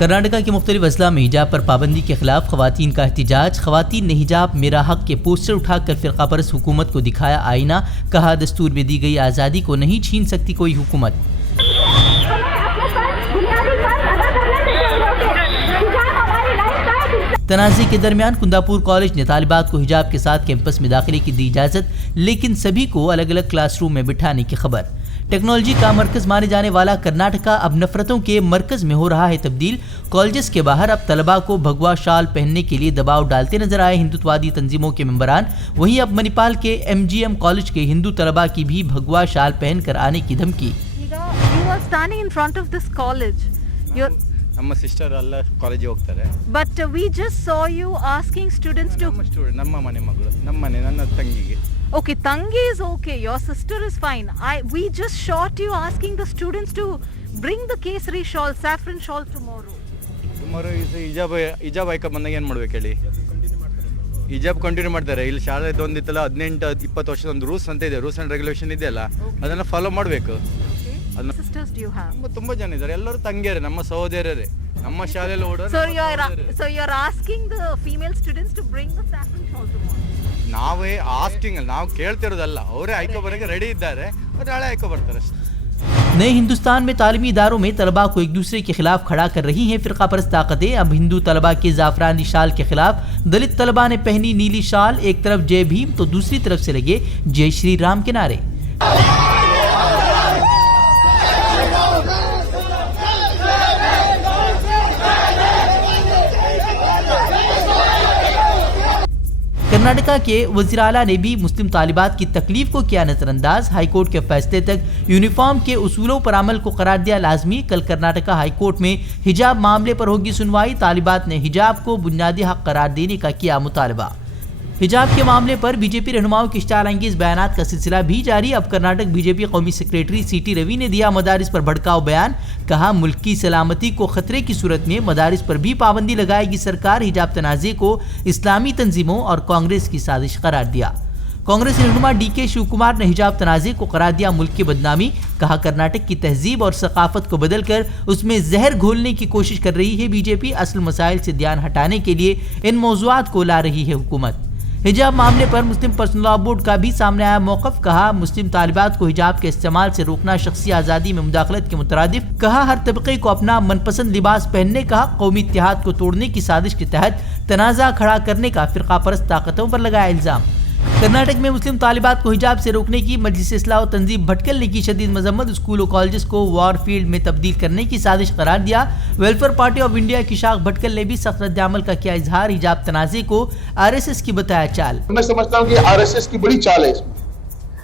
कर्नाटका के मुख्तलिफ अजला में हिजाब पर पाबंदी के खिलाफ खवातीन का एहतजाज। खवातीन ने हिजाब मेरा हक के पोस्टर उठाकर फिरका परस्त हुकूमत को दिखाया आईना। कहा दस्तूर में दी गई आज़ादी को नहीं छीन सकती कोई हुकूमत। तनाज़े के दरमियान कुंदापुर कॉलेज ने तालिबात को हिजाब के साथ कैंपस में दाखिले की दी इजाज़त, लेकिन सभी को अलग अलग क्लासरूम में बिठाने की खबर। टेक्नोलॉजी का मरकज माने जाने वाला कर्नाटका अब नफरतों के मरकज में हो रहा है तब्दील। कॉलेजेस के बाहर अब तलबा को भगवा शाल पहनने के लिए दबाव डालते नजर आए हिंदुत्ववादी तंजीमों के मेंबरान। वहीं अब मणिपाल के MGM कॉलेज के हिंदू तलबा की भी भगवा शाल पहनकर आने की धमकी। ನಮ್ಮ ಸಿಸ್ಟರ್ ಎಲ್ಲ ಕಾಲೇಜಿಗೆ ಹೋಗ್ತಾರೆ. But we just saw you asking students to ನಮ್ಮ ಮನೆ ಮಗಳು, ನನ್ನ ತಂಗಿಗೆ. Okay, tangi is okay, your sister is fine. We just shot you asking the students to bring the kesari shawl, saffron shawl tomorrow ಹಿಜಾಬ್ ಹಾಕ ಬಂದಾಗ ಏನು ಮಾಡ್ಬೇಕು ಹೇಳಿ? ಹಿಜಾಬ್ ಕಂಟಿನ್ಯೂ ಮಾಡ್ತಾರೆ. ಇಲ್ಲಿ ಶಾಲೆ ಒಂದಿತ್ತಲ್ಲ 18-20 ವರ್ಷದ ಒಂದು ರೂಲ್ಸ್ ಅಂತ ಇದೆ, ರೂಲ್ಸ್ ಅಂಡ್ ರೆಗ್ಯುಲೇಷನ್ ಇದೆಯಲ್ಲ, ಅದನ್ನ ಫಾಲೋ ಮಾಡಬೇಕು. Sisters do you have? ತುಂಬಾ ಜನ ಇದ್ದಾರೆ, ಎಲ್ಲರೂ ತಂಗಿಯರೇ, ನಮ್ಮ ಸಹೋದರರೇ, ನಮ್ಮ ಶಾಲೆಯಲ್ಲಿ ಓಡೋರು. So you're asking the female students to bring the saffron shawl tomorrow? ನಾವೇ ಆಸ್ಟಿಂಗ್, ನಾವು ಕೇಳ್ತಿರೋದಲ್ಲ, ಅವರೇ ಆಯ್ಕೊ ಬರೋಕೆ ರೆಡಿ ಇದ್ದಾರೆ, ಅವ್ರು ನಾಳೆ ಆಯ್ಕೊ ಬರ್ತಾರೆ ಅಷ್ಟೇ। नए हिंदुस्तान में तालीमी इदारों में तलबा को एक दूसरे के खिलाफ खड़ा कर रही हैं फिरका परस्त ताकतें। अब हिंदू तलबा के जाफरानी शाल के खिलाफ दलित तलबा ने पहनी नीली शाल। एक तरफ जय भीम तो दूसरी तरफ से लगे जय श्री राम के नारे। कर्नाटका के वज़ीर आला ने भी मुस्लिम तालिबात की तकलीफ को किया नजरअंदाज। हाईकोर्ट के फैसले तक यूनिफॉर्म के उसूलों पर अमल को करार दिया लाजमी। कल कर्नाटका हाईकोर्ट में हिजाब मामले पर होगी सुनवाई। तालिबात ने हिजाब को बुनियादी हक करार देने का किया मुतालबा। हिजाब के मामले पर बीजेपी रहनुमाओं के इश्तिहार अंगेज बयानात का सिलसिला भी जारी। अब कर्नाटक बीजेपी कौमी सेक्रेटरी CT रवि ने दिया मदारिस पर भड़काऊ बयान। कहा मुल्क की सलामती को खतरे की सूरत में मदारिस पर भी पाबंदी लगाएगी सरकार। हिजाब तनाज़े को इस्लामी तंजीमों और कांग्रेस की साजिश करार दिया। कांग्रेस रहनुमा DK शिवकुमार ने हिजाब तनाज़े को करार दिया मुल्क की बदनामी। कहा कर्नाटक की तहजीब और सकाफत को बदलकर उसमें जहर घोलने की कोशिश कर रही है बीजेपी। असल मसाइल से ध्यान हटाने के लिए इन मौज़ूआत को ला रही है हुकूमत। हिजाब मामले पर मुस्लिम पर्सनल लॉ बोर्ड का भी सामने आया मौक़िफ़। कहा मुस्लिम तालिबात को हिजाब के इस्तेमाल से रोकना शख्सी आज़ादी में मुदाखलत के मुतरादिफ। कहा हर तबके को अपना मनपसंद लिबास पहनने का हक कौमी इत्तेहाद को तोड़ने की साजिश के तहत तनाज़ा खड़ा करने का फ़िरका परस्त ताकतों पर लगाया इल्ज़ाम। कर्नाटक में मुस्लिम तालिबात को हिजाब से रोकने की मजलिस इस्लाह और तंजीम भटकल ने की शदीद मजम्मत। स्कूल और कॉलेज को वॉर फील्ड में तब्दील करने की साजिश करार दिया। वेलफेयर पार्टी ऑफ इंडिया की शाख भटकल ने भी सख्त रद्द-ए-अमल का किया इजहार। हिजाब तनाज़े को RSS की बताया चाल। मैं समझता हूँ कि RSS की बड़ी चाल है इसमें।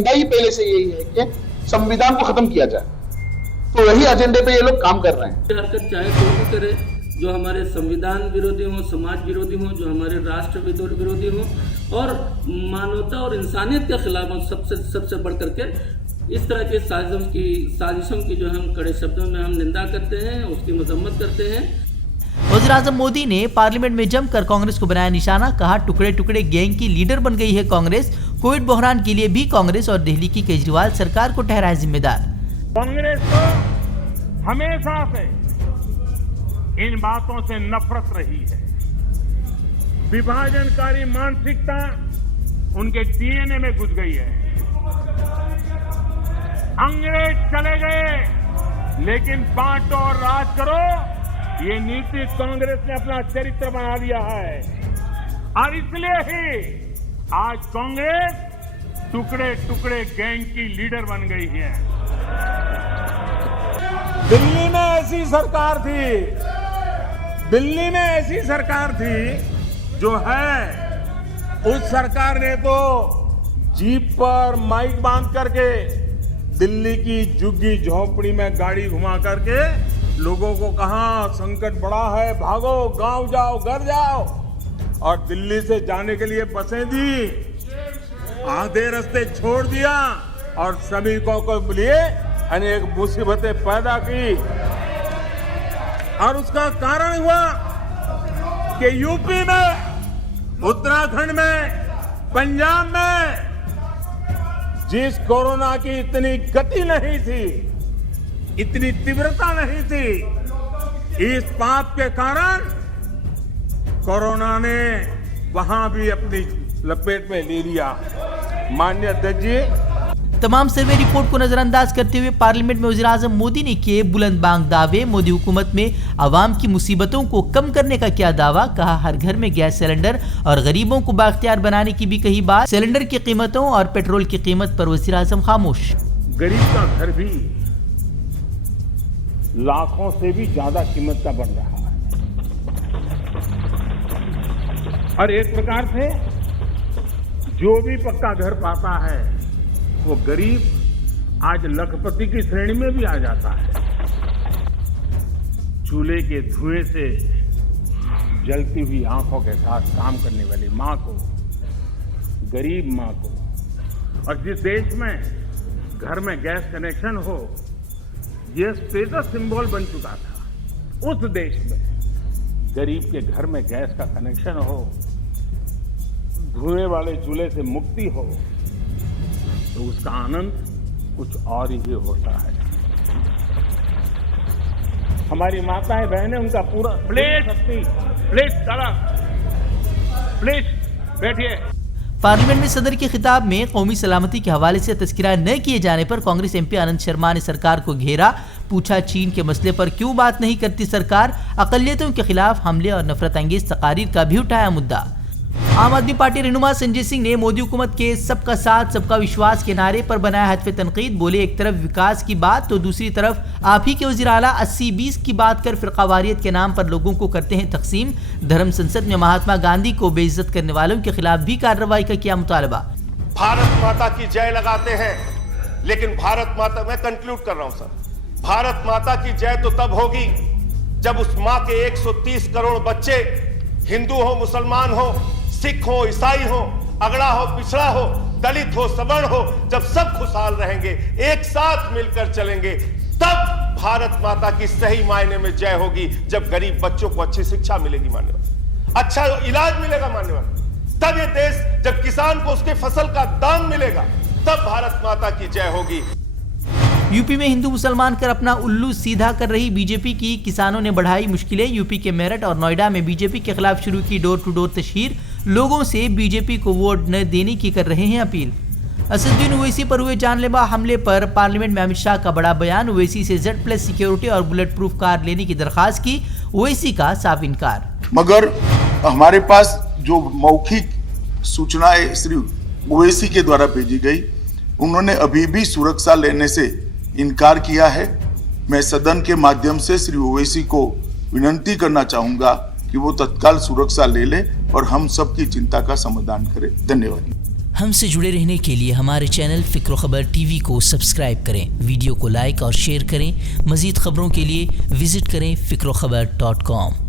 ही पहले से यही है कि संविधान को खत्म किया जाए, तो वही एजेंडे पे ये लोग काम कर रहे हैं। हरकत चाहे कोई भी करे, जो हमारे संविधान विरोधी हो, समाज विरोधी हो, जो हमारे राष्ट्र विरोधी हो और मानवता और इंसानियत के खिलाफ हो, सबसे बढ़ करके इस तरह के साजिशों की जो हम कड़े शब्दों में हम निंदा करते हैं, उसकी मजम्मत करते हैं। वज़ीर आज़म मोदी ने पार्लियामेंट में जमकर कांग्रेस को बनाया निशाना। कहा टुकड़े टुकड़े गैंग की लीडर बन गई है कांग्रेस। कोविड बहरान के लिए भी कांग्रेस और दिल्ली की केजरीवाल सरकार को ठहराया जिम्मेदार। कांग्रेस को हमेशा से इन बातों से नफरत रही है। विभाजनकारी मानसिकता उनके DNA में घुस गई है। अंग्रेज चले गए, लेकिन बांटो और राज करो, ये नीति कांग्रेस ने अपना चरित्र बना लिया है। और इसलिए ही आज कांग्रेस टुकड़े टुकड़े गैंग की लीडर बन गई है। दिल्ली में ऐसी सरकार थी, दिल्ली में ऐसी सरकार थी जो है, उस सरकार ने तो जीप पर माइक बांध करके दिल्ली की झुग्गी झोपड़ी में गाड़ी घुमा करके लोगों को कहा संकट बड़ा है, भागो, गांव जाओ, घर जाओ, और दिल्ली से जाने के लिए बसें दी, आधे रास्ते छोड़ दिया और श्रमिकों को लिए अनेक मुसीबतें पैदा की। और उसका कारण हुआ कि यूपी में, उत्तराखंड में, पंजाब में जिस कोरोना की इतनी गति नहीं थी, इतनी तीव्रता नहीं थी, इस पाप के कारण कोरोना ने वहां भी अपनी लपेट में ले लिया। माननीय अध्यक्ष जी, तमाम सर्वे रिपोर्ट को नजरअंदाज करते हुए पार्लियामेंट में वज़ीर-ए-आज़म मोदी ने किए बुलंद बांग दावे। मोदी हुकूमत में आवाम की मुसीबतों को कम करने का क्या दावा, कहा हर घर में गैस सिलेंडर और गरीबों को बाख्तियार बनाने की भी कही बात। सिलेंडर की कीमतों और पेट्रोल की कीमत पर वज़ीर-ए-आज़म खामोश। गरीब का घर भी लाखों से भी ज्यादा कीमत का बन रहा है और एक प्रकार से जो भी पक्का घर पाता है वो गरीब आज लखपति की श्रेणी में भी आ जाता है। चूल्हे के धुएं से जलती हुई आंखों के साथ काम करने वाली मां को, गरीब मां को, और जिस देश में घर में गैस कनेक्शन हो यह स्टेटस सिंबल बन चुका था, उस देश में गरीब के घर में गैस का कनेक्शन हो, धुएं वाले चूल्हे से मुक्ति हो, तो उसका आनंद कुछ और ही होता है। हमारी माताएं बहनें उनका पूरा प्लेट बैठिए। पार्लियामेंट में सदर के खिताब में कौमी सलामती के हवाले से तस्करा न किए जाने पर कांग्रेस एमपी आनंद शर्मा ने सरकार को घेरा। पूछा, चीन के मसले पर क्यों बात नहीं करती सरकार। अकलियतों के खिलाफ हमले और नफरत अंगेज तकारीर का भी उठाया मुद्दा। आम आदमी पार्टी रहनुमा संजय सिंह ने मोदी हुकूमत के सबका साथ सबका विश्वास के नारे पर बनाया हत्फ तनकीद। बोले, एक तरफ विकास की बात तो दूसरी तरफ आप ही के वज़ीर आला 80-20 की बात कर फिरकावारियत के नाम पर लोगों को करते हैं तकसीम। धर्म संसद में महात्मा गांधी को बेइज्जत करने वालों के खिलाफ भी कार्रवाई का किया मुतालबा। भारत माता की जय लगाते हैं, लेकिन भारत माता, मैं कंक्लूड कर रहा हूं सर, भारत माता की जय तो तब होगी जब उस माँ के 130 करोड़ बच्चे, हिंदू हो, मुसलमान हो, सिख हो, ईसाई हो, अगड़ा हो, पिछड़ा हो, दलित हो, सवर्ण हो, जब सब खुशहाल रहेंगे, एक साथ मिलकर चलेंगे, तब भारत माता की सही मायने में जय होगी। जब गरीब बच्चों को अच्छी शिक्षा मिलेगी मान्यवर, अच्छा इलाज मिलेगा मान्यवर, तब ये देश, जब किसान को उसके फसल का दाम मिलेगा, तब भारत माता की जय होगी। यूपी में हिंदू मुसलमान कर अपना उल्लू सीधा कर रही बीजेपी की किसानों ने बढ़ाई मुश्किलें। यूपी के मेरठ और नोएडा में बीजेपी के खिलाफ शुरू की डोर टू डोर तशहीर। लोगों से बीजेपी को वोट न देने की कर रहे हैं अपील। असदुद्दीन ओवैसी पर हुए जानलेवा हमले पर पार्लियामेंट में अमित शाह का बड़ा बयान। ओवैसी से Z+ सिक्योरिटी और बुलेट प्रूफ कार लेने की दरखास्त की, ओवैसी का साफ इनकार। मगर हमारे पास जो मौखिक सूचनाएं श्री ओवैसी के द्वारा भेजी गई, उन्होंने अभी भी सुरक्षा लेने से इनकार किया है। मैं सदन के माध्यम से श्री ओवैसी को विनती करना चाहूंगा कि वो तत्काल सुरक्षा ले ले और हम सबकी चिंता का समाधान करें। धन्यवाद। हमसे जुड़े रहने के लिए हमारे चैनल फ़िक्र खबर TV को सब्सक्राइब करें, वीडियो को लाइक और शेयर करें। मज़ीद खबरों के लिए विजिट करें ficrokhbar.com।